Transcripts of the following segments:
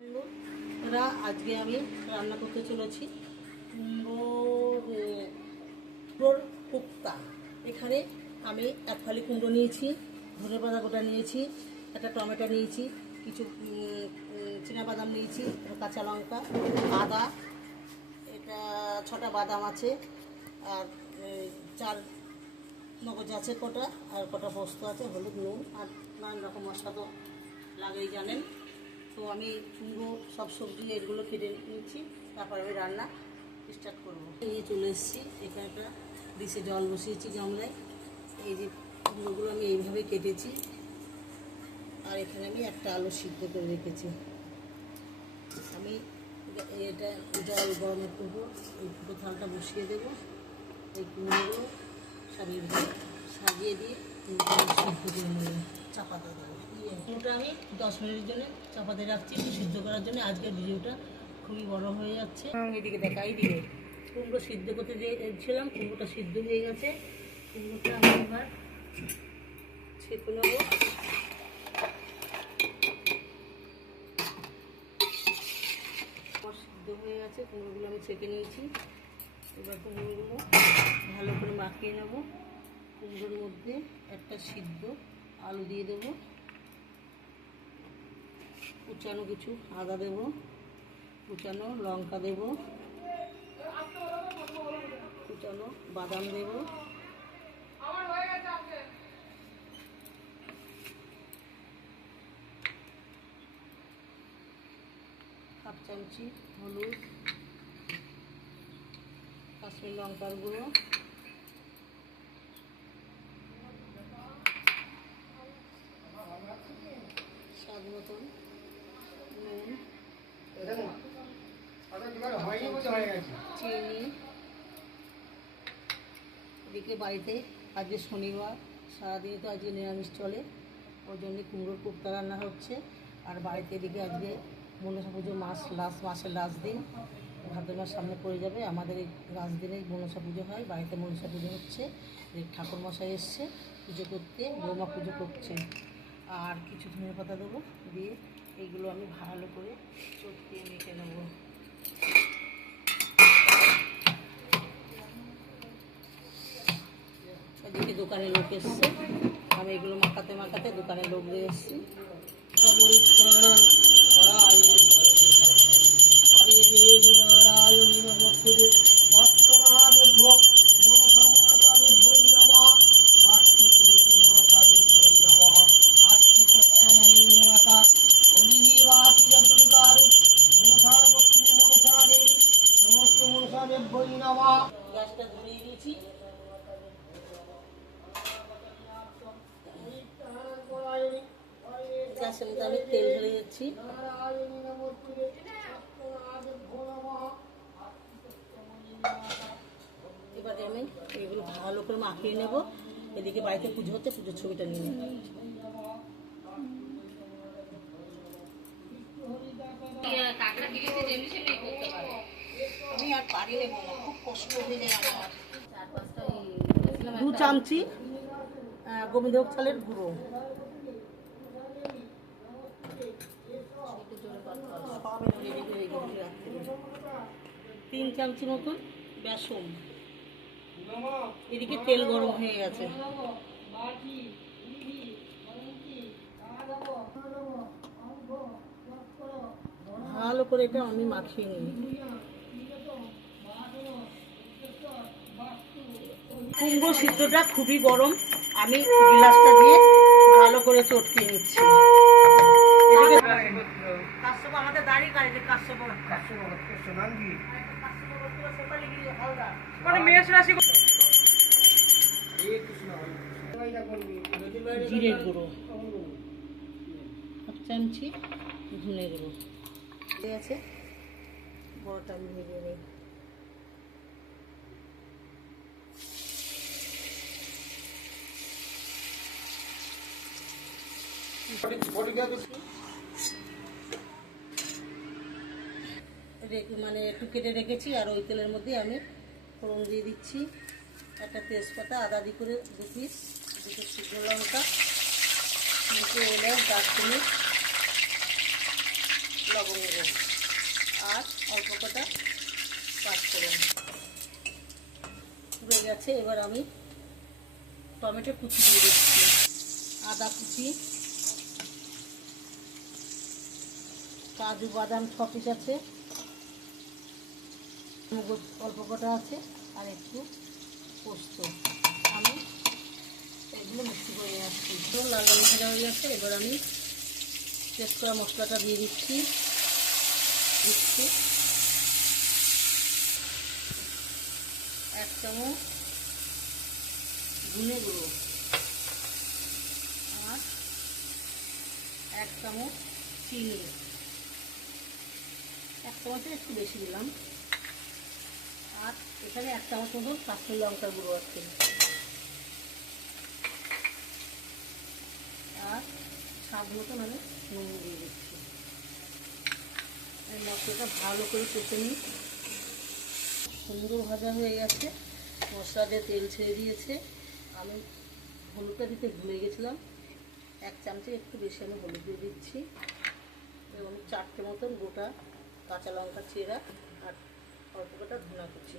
বন্ধুরা, আজকে আমি রান্না করতে চলেছি কুমড়োর কোপ্তা। এখানে আমি এক ফালি কুমড়ো নিয়েছি, ধনেপাতা গোটা নিয়েছি, একটা টমেটো নিয়েছি, কিছু চীনাবাদাম নিয়েছি, কাঁচা লঙ্কা, আদা, এটা 6টা বাদাম আছে, আর 4 মগজ আছে কটা, আর কটা পোস্ত আছে, হলুদ, নুন আর নানান রকম মশলা তো লাগেই জানেন। তো আমি কুমড়ো সব সবজি এগুলো কেটে নিচ্ছি, তারপর আমি রান্না স্টার্ট করবো। নিয়ে চলে এসেছি, এখানে একটা ডিশে জল বসিয়েছি গামলায়। এই যে কুমড়োগুলো আমি এইভাবে কেটেছি, আর এখানে আমি একটা আলু সিদ্ধ করে রেখেছি। আমি এটা জল গরমের করবো, এই ফুটো থালটা বসিয়ে দেবো, এই কুমড়োগুলো সব এইভাবে সাজিয়ে দিয়ে সিদ্ধ করে নেবো, চাপা দিয়ে দেবো। কুমড়োটা আমি 10 মিনিটের জন্য চাপাতে রাখছি সিদ্ধ করার জন্য। আজকের ভিডিওটা খুবই বড় হয়ে যাচ্ছে। এদিকে দেখা, এইদিকে কুমড়ো সিদ্ধ করতে দিয়েছিলাম, কুমড়োটা সিদ্ধ হয়ে গেছে। কুমড়োটা আমি এবার ছেঁকে নেবো। সিদ্ধ হয়ে গেছে, কুমড়োগুলো আমি ছেঁকে নিয়েছি। এবার কুমড়োগুলো ভালো করে মাখিয়ে নেব। কুমড়োর মধ্যে একটা সিদ্ধ আলু দিয়ে দেবো, কুচানো কিছু আদা দেব, কুচানো লঙ্কা দেব, কুচানো বাদাম দেব, হাফ চামচি হলুদ, কাশ্মীর লঙ্কার গুঁড়ো, স্বাদ মতন নুন, চিনি। এদিকে বাড়িতে আজকে শনিবার, সারাদিনে তো আজকে নিরামিষ চলে, ওই জন্য কুমড়োর কোপ্তা রান্না হচ্ছে। আর বাড়িতে এদিকে আজকে মনসা পুজো, মাসের লাস্ট দিন, ভাদ্র মাস সামনে পড়ে যাবে। আমাদের এই লাস্ট দিনেই মনসা পুজো হয়, বাড়িতে মনসা পুজো হচ্ছে। ঠাকুরমশাই এসছে পুজো করতে, বৌমা পুজো করছে। আর কিছু ধনেপাতা দেবো, দিয়ে এইগুলো আমি ভালো করে চটকিয়ে মেখে নেবো। এদিকে দোকানে লোক এসছে, আমি এগুলো মাখাতে মাখাতে দোকানে লোক দিয়ে এসছি। গ্যাসটা ধরিয়ে দিয়েছি। গ্যাসের মধ্যে আমি তেল ঢেলে দিচ্ছি। এবারে আমি এগুলো ভালো করে মাখিয়ে নেব। এদিকে বাড়িতে পুজো হচ্ছে, পুজোর ছবিটা নিয়ে নেব। আমি আর পারি নেব না, খুব কষ্ট হয়ে যায় আমার। 2 চামচি গোবিন্দভোগ চালের গুঁড়ো, 3 চামচি মতন বেসন। এদিকে তেল গরম হয়ে গেছে। ভালো করে এটা আমি মাখিয়ে নিই। কুমড়ো সিদ্ধটা খুবই গরম, আমি গ্লাসটা দিয়ে ভালো করে চটকিয়ে নিচ্ছি। আমাদের দাঁড়িয়ে গাড়িতে জিরের গুঁড়ো, 1 চামচি ধনে গুঁড়ো ঠিক আছে। বড়টা আমি ভেজে নিই। মানে একটু কেটে রেখেছি, আর ওই তেলের মধ্যে আমি ফোড়ন দিয়ে দিচ্ছি। একটা তেজপাতা, আদা দি করে 2 পিস, 2 শুকনো লঙ্কা, এলাচ, দারচিনি, লবঙ্গ আর অল্প কটা পাঁচফোড়ন হয়ে গেছে। এবার আমি টমেটো কুচি দিয়ে দিচ্ছি, আদা কুচি, কাজু বাদাম 6 পিস আছে, অল্প কটা আছে, আর একটু পোস্ত। আমি এগুলো মিক্সি করে নিয়ে আসছি। লাল লাল ভাজা হয়ে গেছে। এবার আমি পেস্ট করা মশলাটা দিয়ে দিচ্ছি 1 চামচ ধনে গুঁড়ো আর 1 চামচ চিনি, 1 চামচের একটু বেশি দিলাম। আর এখানে 1 চামচ মতন কাশ্মীরি লঙ্কার গুঁড়ো আছে, আর স্বাদ মতন আমি নুন দিয়ে দিচ্ছি। এই মশলাটা ভালো করে কষে নিই। সুন্দর ভাজা হয়ে গেছে, মশলা দিয়ে তেল ছেড়ে দিয়েছে। আমি হলুদটা দিতে ভুলে গেছিলাম, 1 চামচে একটু বেশি আমি হলুদ দিয়ে দিচ্ছি। এবং 4টে মতন গোটা কাঁচা লঙ্কা চেরা আর অল্প কটা ধনা কুচি।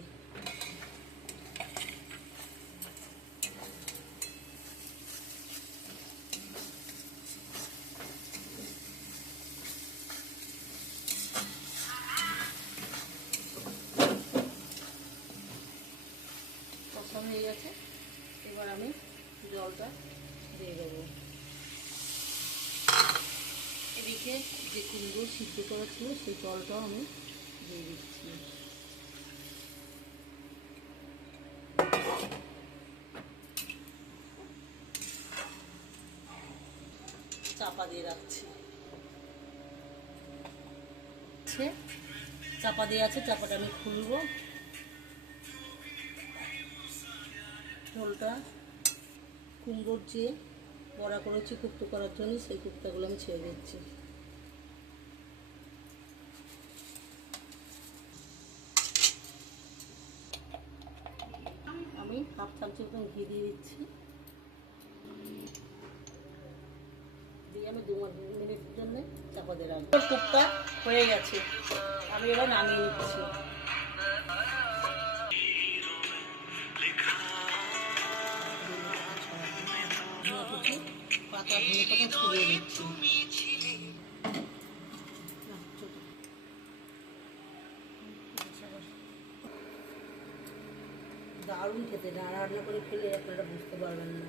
কষানো হয়ে গেছে। এবার আমি জলটা দিয়ে দেবো। এদিকে যে কুমড়ো সিদ্ধ করা ছিল সেই জলটাও আমি দিয়ে দিচ্ছি। চাপা দিয়ে রাখছি। চাপা দিয়ে আছে, চাপাটা আমি খুলবো। ঝোলটা কুমড়োর যে বড়া করেছি কুপ্তো করার জন্য, সেই কুপ্তাগুলো আমি ছেড়ে দিচ্ছি। আমি 1/2 চামচ মতন ঘি দিয়ে দিচ্ছি, দিয়ে আমি 2 মিনিটের জন্য চাপা দিয়ে রাখবো। কুপ্তা হয়ে গেছে, আমি এবার নামিয়ে নিচ্ছি। পাতা ধনে পাতা ছড়িয়ে দিচ্ছি। দারুণ খেতে, রান্না করে খেলে আপনারা বুঝতে পারবেন না।